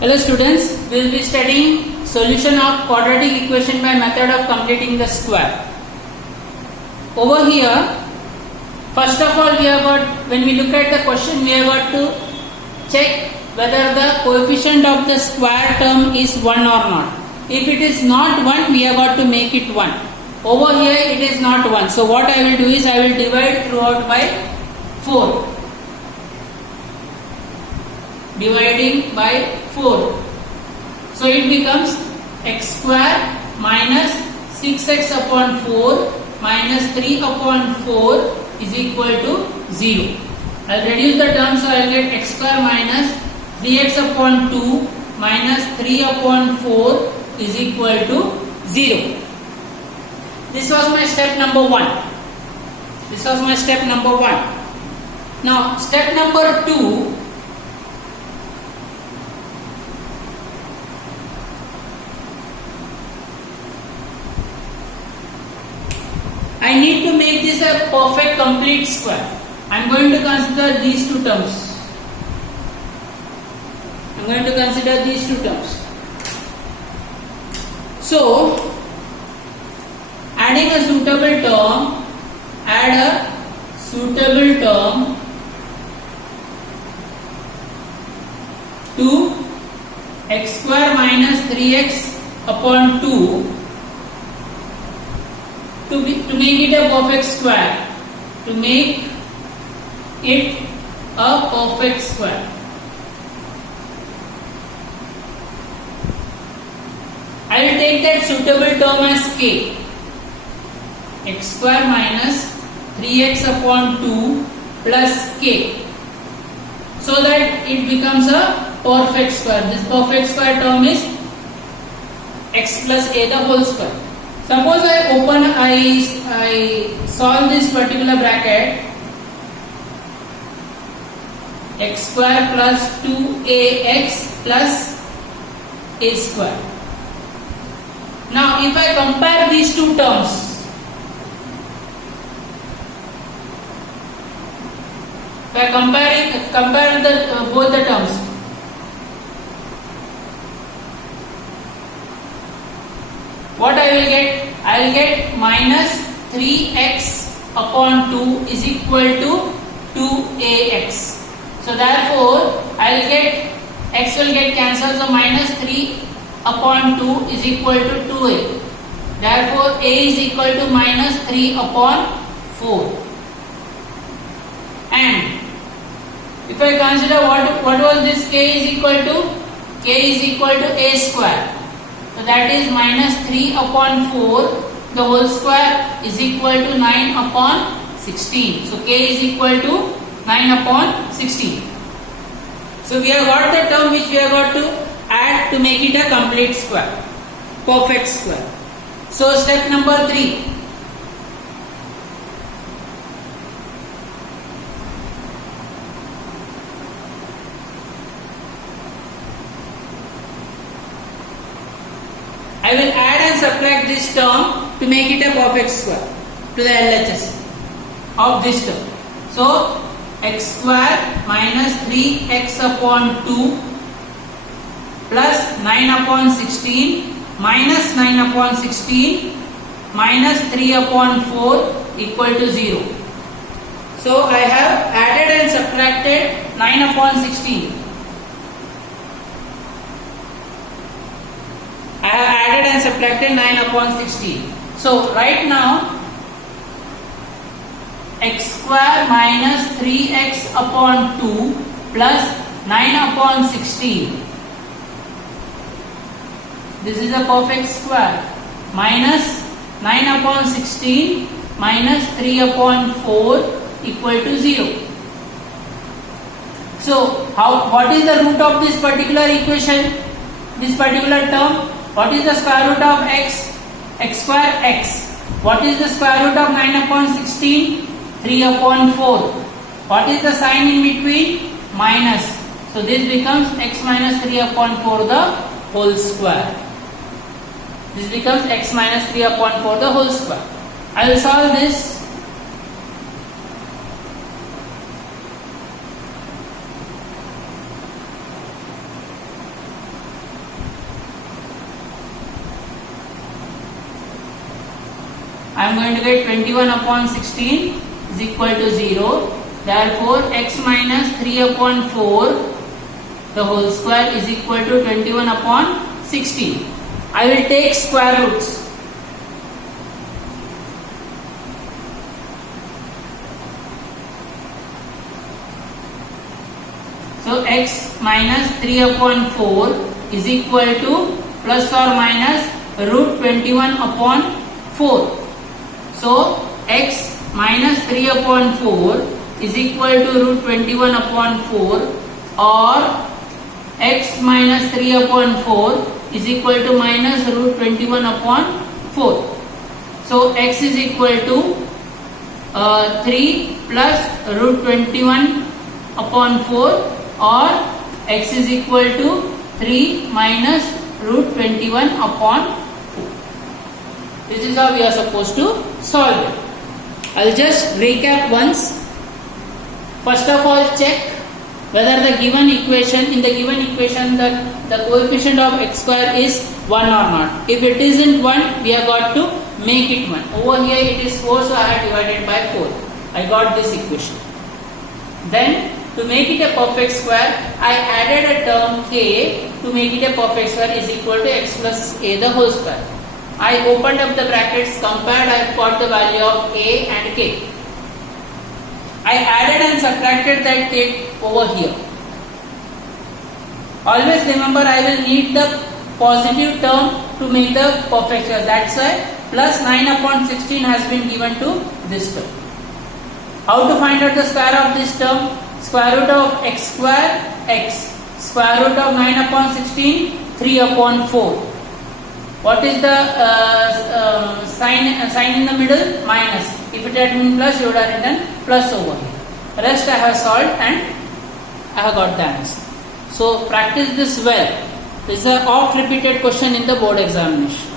Hello students, we will be studying solution of quadratic equation by method of completing the square. Over here, first of all we have got, when we look at the question, we have got to check whether the coefficient of the square term is 1 or not. If it is not 1, we have got to make it 1. Over here it is not 1. So what I will do is I will divide throughout by 4. Dividing by 4. So it becomes x square minus 6x upon 4 minus 3 upon 4 is equal to 0. I will reduce the term, so I will get x square minus 3x upon 2 minus 3 upon 4 is equal to 0. This was my step number 1. Now step number 2. I need to make this a perfect complete square. I am going to consider these two terms. So, add a suitable term to x square minus 3x upon 2 to make it a perfect square. I will take that suitable term as k. X square minus 3x upon 2 plus k. So that it becomes a perfect square. This perfect square term is x plus a the whole square. Suppose I solve this particular bracket, x square plus 2ax plus a square. Now if I compare these two terms, compare both the terms, what I will get? I will get minus 3x upon 2 is equal to 2ax. So therefore, I will get, x will get cancelled, so minus 3 upon 2 is equal to 2a. Therefore, a is equal to minus 3 upon 4. And if I consider what was this, k is equal to? K is equal to a square. So that is minus 3 upon 4, the whole square is equal to 9 upon 16. So k is equal to 9 upon 16. So we have got the term which we have got to add to make it a complete square, perfect square. So step number 3. I will add and subtract this term to make it a perfect square to the LHS of this term. So x square minus 3x upon 2 plus 9 upon 16 minus 9 upon 16 minus 3 upon 4 equal to 0. So I have added and subtracted 9 upon 16. I have added and subtracted 9 upon 16. So right now x square minus 3x upon 2 plus 9 upon 16. This is a perfect square. Minus 9 upon 16 minus 3 upon 4 equal to 0. So what is the root of this particular equation? This particular term? What is the square root of x? X square x. What is the square root of 9 upon 16? 3 upon 4. What is the sign in between? Minus. So this becomes x minus 3 upon 4 the whole square. This becomes x minus 3 upon 4 the whole square. I will solve this. I am going to get 21 upon 16 is equal to 0. Therefore, x minus 3 upon 4 the whole square is equal to 21 upon 16. I will take square roots. So x minus 3 upon 4 is equal to plus or minus root 21 upon 4. So x minus 3 upon 4 is equal to root 21 upon 4, or x minus 3 upon 4 is equal to minus root 21 upon 4. So x is equal to 3 plus root 21 upon 4, or x is equal to 3 minus root 21 upon 4. This is how we are supposed to solve it. I'll just recap once. First of all, check whether the given equation, in the given equation, the coefficient of x square is 1 or not. If it isn't 1, we have got to make it 1. Over here it is 4, so I have divided by 4. I got this equation. Then to make it a perfect square, I added a term k to make it a perfect square is equal to x plus a the whole square. I opened up the brackets, compared, I got the value of a and k. I added and subtracted that k over here. Always remember, I will need the positive term to make the perfect square. That's why plus 9 upon 16 has been given to this term. How to find out the square of this term? Square root of x square x. Square root of 9 upon 16 3 upon 4. What is the sign in the middle? Minus. If it had been plus, you would have written plus over here. Rest I have solved and I have got the answer. So practice this well. This is an oft repeated question in the board examination.